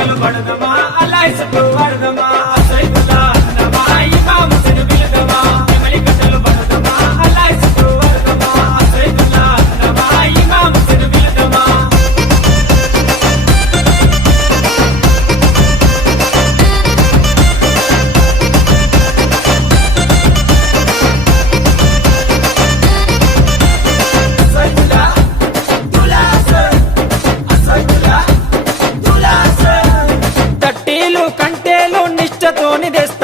కట్టలు పడదమా అల్లాయిసకు వరదమా సైదుల్లా అన్నమా ఇమాము సను బిలదమా నెమలి కట్టలు పడదమా అల్లాయిసకు వరదమా సైదుల్లా అన్నమా ఇమాము సను బిలదమా తట్టీలు కంటేలు నిష్టతోని తెస్తా